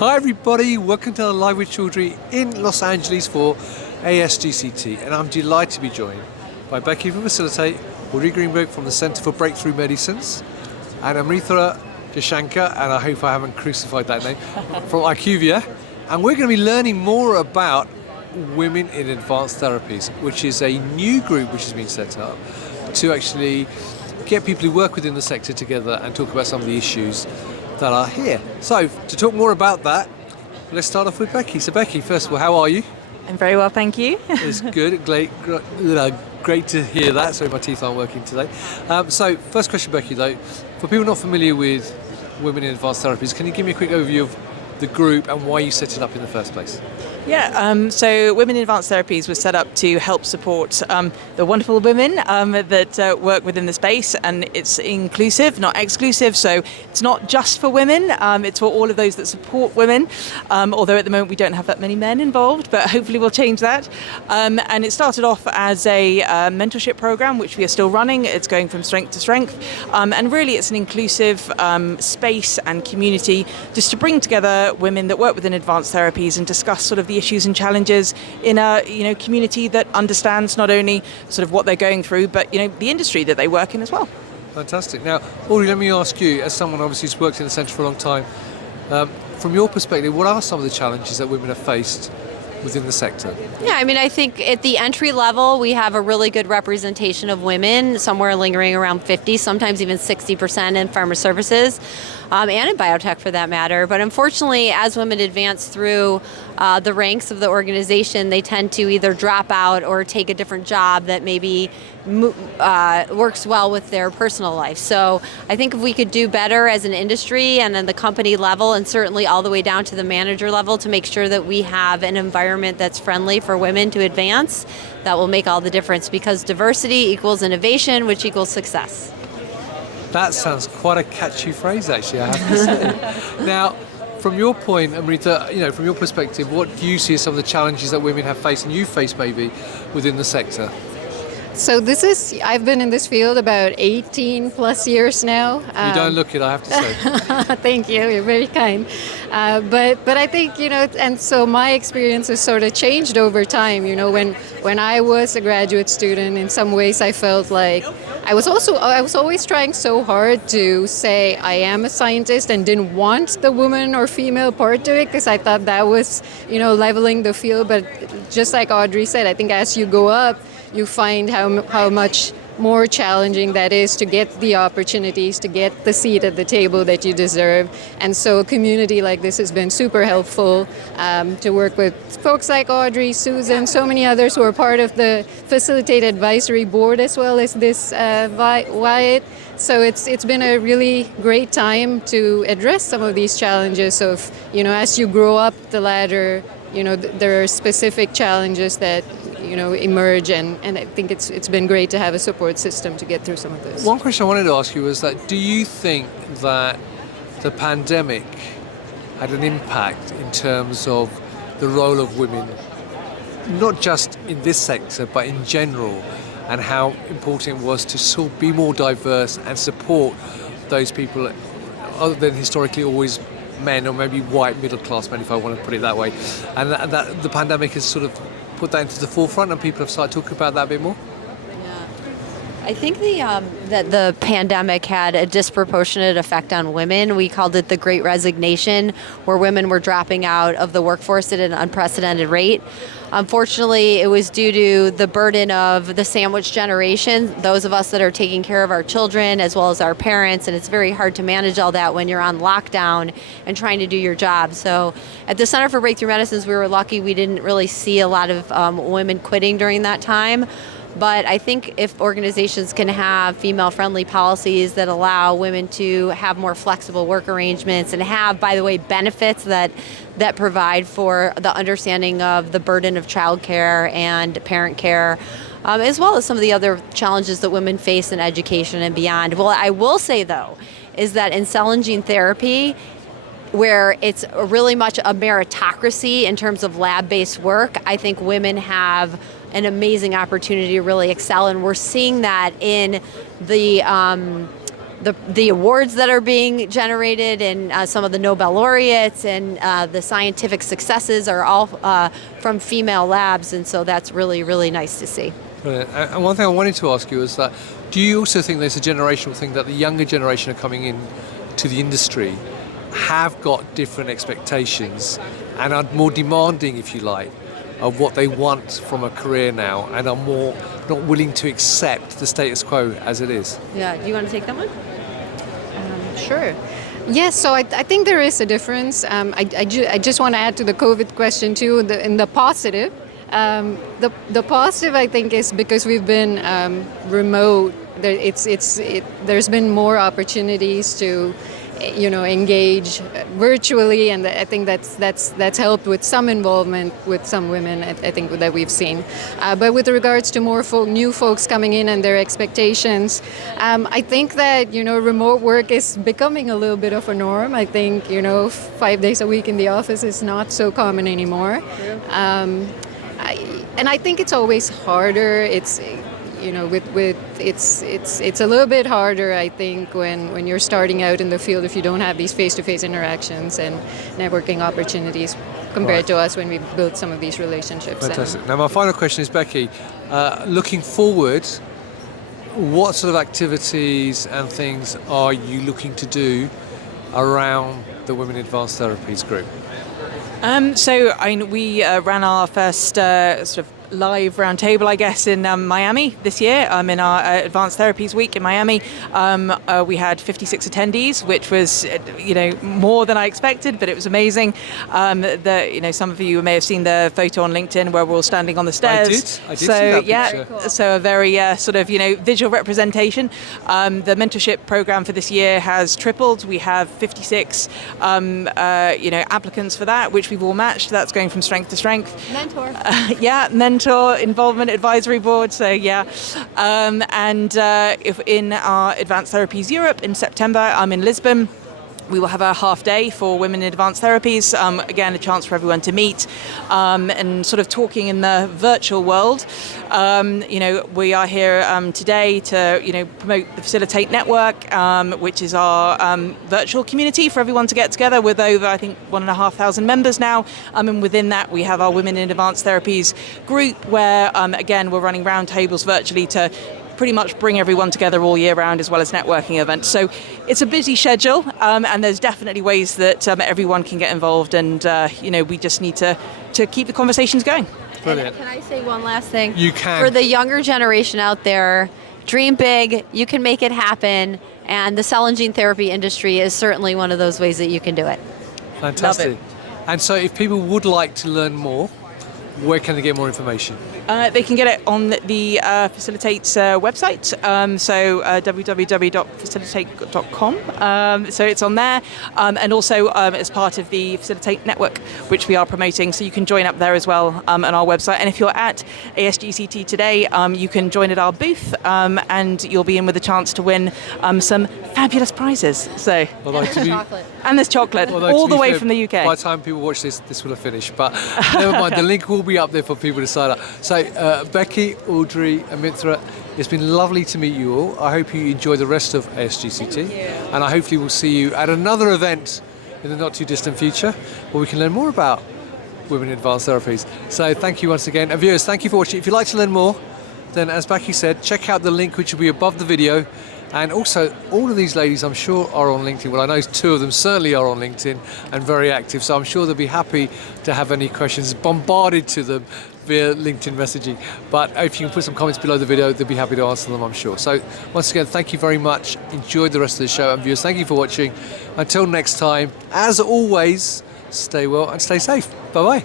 Hi everybody, welcome to the Live with Audrey in Los Angeles for ASGCT, and I'm delighted to be joined by Becky from Phacilitate, Audrey Greenberg from the Center for Breakthrough Medicines, and Amritha Jaishankar, and I hope I haven't crucified that name, from IQVIA. And we're going to be learning more about Women in Advanced Therapies, which is a new group which has been set up to actually get people who work within the sector together and talk about some of the issues that are here. So, to talk more about that, let's start off with Becky. So Becky, first of all, how are you? I'm very well, thank you. It's good, great to hear that. Sorry, my teeth aren't working today. So, first question, Becky, though, for people not familiar with Women in Advanced Therapies, can you give me a quick overview of the group and why you set it up in the first place? Yeah, so Women in Advanced Therapies was set up to help support the wonderful women that work within the space, and it's inclusive, not exclusive, so it's not just for women, it's for all of those that support women, although at the moment we don't have that many men involved, but hopefully we'll change that. And it started off as a mentorship program, which we are still running. It's going from strength to strength, and really it's an inclusive space and community just to bring together women that work within advanced therapies and discuss sort of the issues and challenges in a community that understands not only sort of what they're going through, but the industry that they work in as well. Fantastic. Now, Audrey, let me ask you, as someone obviously who's worked in the centre for a long time, from your perspective, what are some of the challenges that women have faced within the sector? Yeah, I mean, I think at the entry level, we have a really good representation of women, somewhere lingering around 50, sometimes even 60% in pharma services, and in biotech for that matter. But unfortunately, as women advance through the ranks of the organization, they tend to either drop out or take a different job that maybe works well with their personal life. So I think if we could do better as an industry and then the company level, and certainly all the way down to the manager level, to make sure that we have an environment that's friendly for women to advance, that will make all the difference, because diversity equals innovation, which equals success. That sounds quite a catchy phrase, actually, I have to say. Now, from your point, Amritha, from your perspective, what do you see as some of the challenges that women have faced, and you face maybe, within the sector? So I've been in this field about 18 plus years now. You don't look it, I have to say. Thank you, you're very kind. But I think, and so my experience has sort of changed over time. When I was a graduate student, in some ways I felt like I was always trying so hard to say I am a scientist and didn't want the woman or female part to it, because I thought that was, leveling the field. But just like Audrey said, I think as you go up, you find how much more challenging that is to get the opportunities, to get the seat at the table that you deserve. And so a community like this has been super helpful to work with folks like Audrey, Susan, so many others who are part of the Phacilitate Advisory Board as well as this WIAT. So it's been a really great time to address some of these challenges of, as you grow up the ladder, there are specific challenges that emerge, and I think it's been great to have a support system to get through some of this. One question I wanted to ask you was that, do you think that the pandemic had an impact in terms of the role of women, not just in this sector, but in general, and how important it was to be more diverse and support those people other than historically always men, or maybe white middle class men, if I want to put it that way, and that the pandemic has sort of put that into the forefront and people have started talking about that a bit more? Yeah, I think that the pandemic had a disproportionate effect on women. We called it the Great Resignation, where women were dropping out of the workforce at an unprecedented rate. Unfortunately, it was due to the burden of the sandwich generation, those of us that are taking care of our children as well as our parents, and it's very hard to manage all that when you're on lockdown and trying to do your job. So at the Center for Breakthrough Medicines, we were lucky we didn't really see a lot of women quitting during that time. But I think if organizations can have female-friendly policies that allow women to have more flexible work arrangements and have, by the way, benefits that provide for the understanding of the burden of childcare and parent care, as well as some of the other challenges that women face in education and beyond. Well, I will say, though, is that in cell and gene therapy, where it's really much a meritocracy in terms of lab-based work, I think women have an amazing opportunity to really excel, and we're seeing that in the the awards that are being generated and some of the Nobel laureates and the scientific successes are all from female labs, and so that's really, really nice to see. Brilliant. And one thing I wanted to ask you is that, do you also think there's a generational thing that the younger generation are coming in to the industry have got different expectations and are more demanding, if you like, of what they want from a career now, and are more not willing to accept the status quo as it is? Yeah, do you want to take that one? Sure. Yes, so I think there is a difference. I just want to add to the COVID question too, in the positive. The positive, I think, is because we've been remote. There's been more opportunities to, engage virtually, and I think that's helped with some involvement with some women. I think that we've seen. But with regards to more new folks coming in and their expectations, I think that remote work is becoming a little bit of a norm. I think 5 days a week in the office is not so common anymore. And I think it's always harder. It's it's a little bit harder, I think, when you're starting out in the field if you don't have these face-to-face interactions and networking opportunities compared to us when we built some of these relationships. Fantastic. Now, my final question is, Becky, looking forward, what sort of activities and things are you looking to do around the Women in Advanced Therapies group? We ran our first sort of live roundtable, I guess, in Miami this year, in our Advanced Therapies Week in Miami. We had 56 attendees, which was, more than I expected, but it was amazing. Some of you may have seen the photo on LinkedIn where we're all standing on the stairs. I did see that picture. Cool. So a very visual representation. The mentorship program for this year has tripled. We have 56, applicants for that, which we've all matched. That's going from strength to strength. Mentor. Mentor involvement advisory board. So if in our Advanced Therapies Europe in September, I'm in Lisbon. We will have a half day for women in advanced therapies. Again, a chance for everyone to meet and sort of talking in the virtual world. We are here today to promote the Phacilitate Network, which is our virtual community for everyone to get together with over, I think, 1,500 members now. And within that, we have our Women in Advanced Therapies group where, again, we're running roundtables virtually to pretty much bring everyone together all year round, as well as networking events. So it's a busy schedule, and there's definitely ways that everyone can get involved, and we just need to keep the conversations going. Brilliant. And can I say one last thing? You can. For the younger generation out there, dream big, you can make it happen, and the cell and gene therapy industry is certainly one of those ways that you can do it. Fantastic. Love it. And so if people would like to learn more, where can they get more information? They can get it on the Phacilitate's website, www.phacilitate.com. So it's on there, and also as part of the Phacilitate Network, which we are promoting. So you can join up there as well on our website. And if you're at ASGCT today, you can join at our booth, and you'll be in with a chance to win some fabulous prizes. So Chocolate. and there's chocolate all the way from the UK. By the time people watch this will have finished. But never mind, the link will be up there for people to sign up. So Becky, Audrey, Amritha, it's been lovely to meet you all. I hope you enjoy the rest of ASGCT. And I hopefully will see you at another event in the not too distant future where we can learn more about women in advanced therapies. So thank you once again. And viewers, thank you for watching. If you'd like to learn more, then as Becky said, check out the link which will be above the video. And also, all of these ladies, I'm sure, are on LinkedIn. Well, I know two of them certainly are on LinkedIn and very active. So I'm sure they'll be happy to have any questions bombarded to them via LinkedIn messaging. But if you can put some comments below the video, they'll be happy to answer them, I'm sure. So once again, thank you very much. Enjoy the rest of the show. And viewers, thank you for watching. Until next time, as always, stay well and stay safe. Bye-bye.